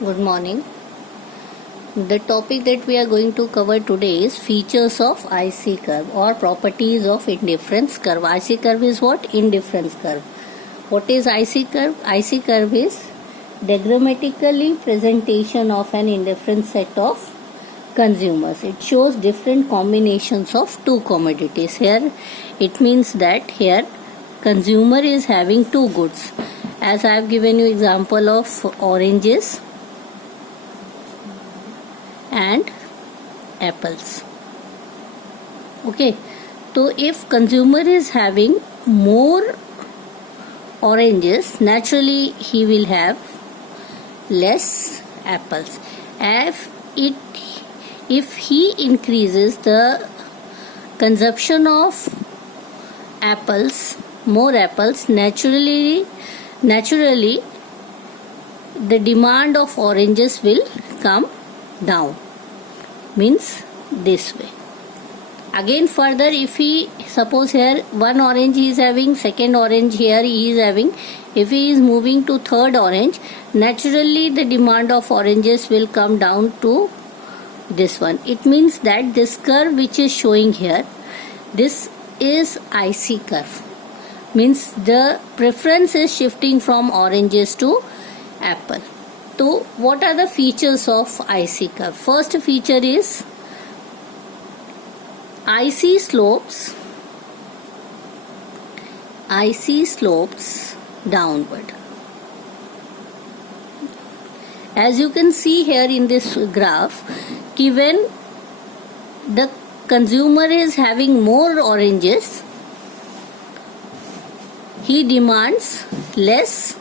Good morning. The topic that we are going to cover today is features of IC curve or properties of indifference curve. IC curve is what? Indifference curve. What is IC curve? IC curve is diagrammatically presentation of an indifference set of consumers. It shows different combinations of two commodities. Here it means that here consumer is having two goods. As I have given you example of oranges and apples. Okay, so if consumer is having more oranges, naturally he will have less apples. If he increases the consumption of apples, more apples, naturally the demand of oranges will come down, means this way. Again further, if he suppose here one orange he is having, second orange here he is having, if he is moving to third orange, naturally the demand of oranges will come down to this one. It means that this curve which is showing here, this is IC curve, means the preference is shifting from oranges to apple. So what are the features of IC curve? First feature is IC slopes downward. As you can see here in this graph, when the consumer is having more oranges, he demands less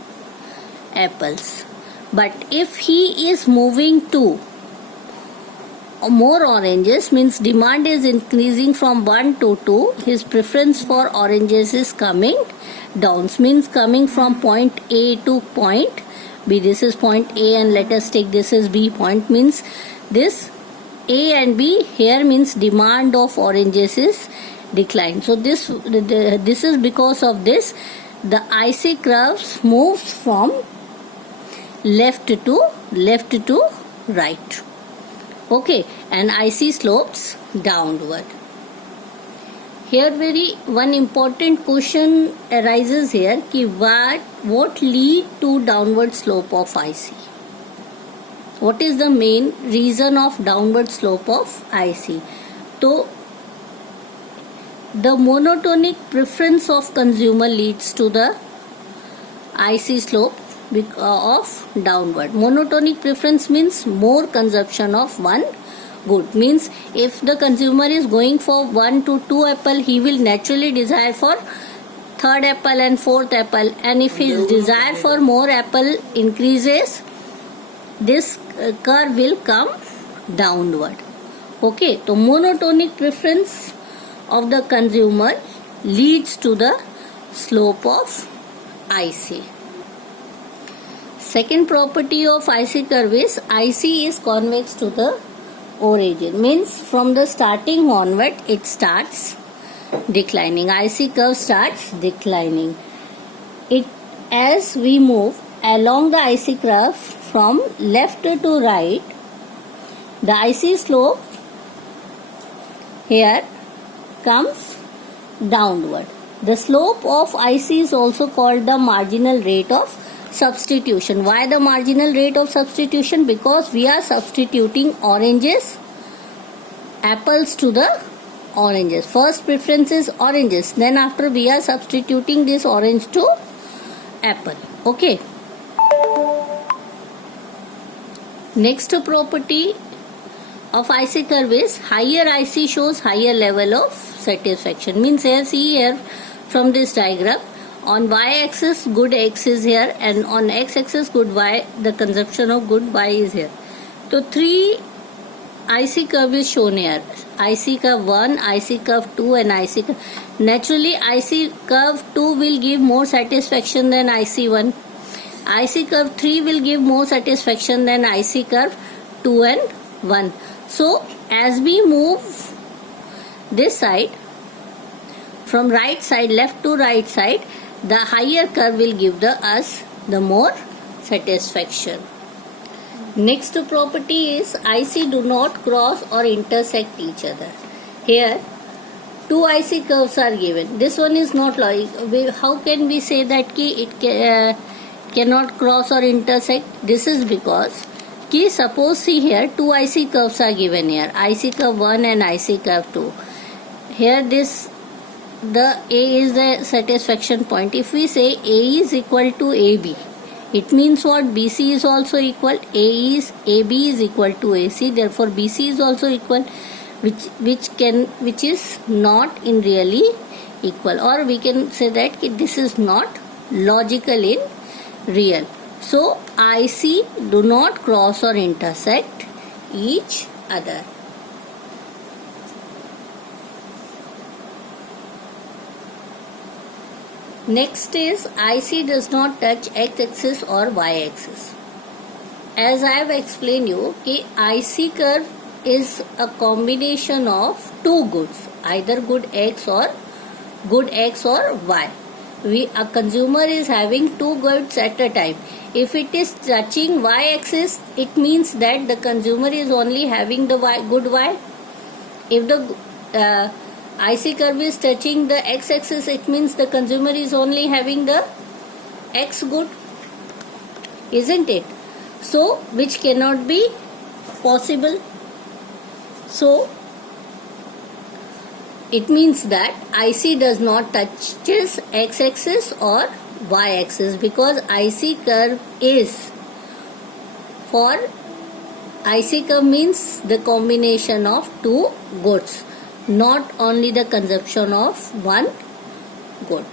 apples. But if he is moving to more oranges, means demand is increasing from 1 to 2, his preference for oranges is coming down, means coming from point A to point B. This is point A and let us take this is B point, means this A and B here means demand of oranges is declined. So this is because of this the IC curves moves from left to right. Okay, and IC slopes downward. Here one important question arises here कि what lead to downward slope of IC? What is the main reason of downward slope of IC? So the monotonic preference of consumer leads to the IC slope of downward. Monotonic preference means more consumption of one good, means if the consumer is going for 1 to 2 apple, he will naturally desire for third apple and fourth apple, and if his desire for more apple increases, this curve will come downward. Okay, so monotonic preference of the consumer leads to the slope of IC. Second property of IC curve is IC is convex to the origin, means from the starting onward it starts declining. IC curve starts declining. As we move along the IC curve from left to right, the IC slope here comes downward. The slope of IC is also called the marginal rate of substitution. Why the marginal rate of substitution? Because we are substituting apples to the oranges. First preference is oranges, then after we are substituting this orange to apple. Okay. Next property of IC curve is higher IC shows higher level of satisfaction. Means here, see here from this diagram, on y-axis good X is here and on x-axis good Y, the consumption of good Y is here. So 3 IC curve is shown here. IC curve 1, IC curve 2 and IC curve. Naturally IC curve 2 will give more satisfaction than IC 1. IC curve 3 will give more satisfaction than IC curve 2 and 1. So as we move this side, from right side, left to right side, the higher curve will give us the more satisfaction. Next property is IC do not cross or intersect each other. Here, two IC curves are given. This one is not like. How can we say that it cannot cross or intersect? This is because suppose see here two IC curves are given here. IC curve 1 and IC curve 2. Here the A is the satisfaction point. If we say A is equal to AB, it means what? BC is also equal. AB is equal to AC. Therefore, BC is also equal, which is not in really equal, or we can say that this is not logical in real. So, IC do not cross or intersect each other. Next is IC does not touch x-axis or y-axis. As I have explained you, IC curve is a combination of two goods, either good X or Y. A consumer is having two goods at a time. If it is touching y-axis, it means that the consumer is only having the good Y. If the IC curve is touching the x-axis, it means the consumer is only having the X good, isn't it? So, which cannot be possible. So, it means that IC does not touches x-axis or y-axis, because IC curve is IC curve means the combination of two goods, not only the consumption of one good.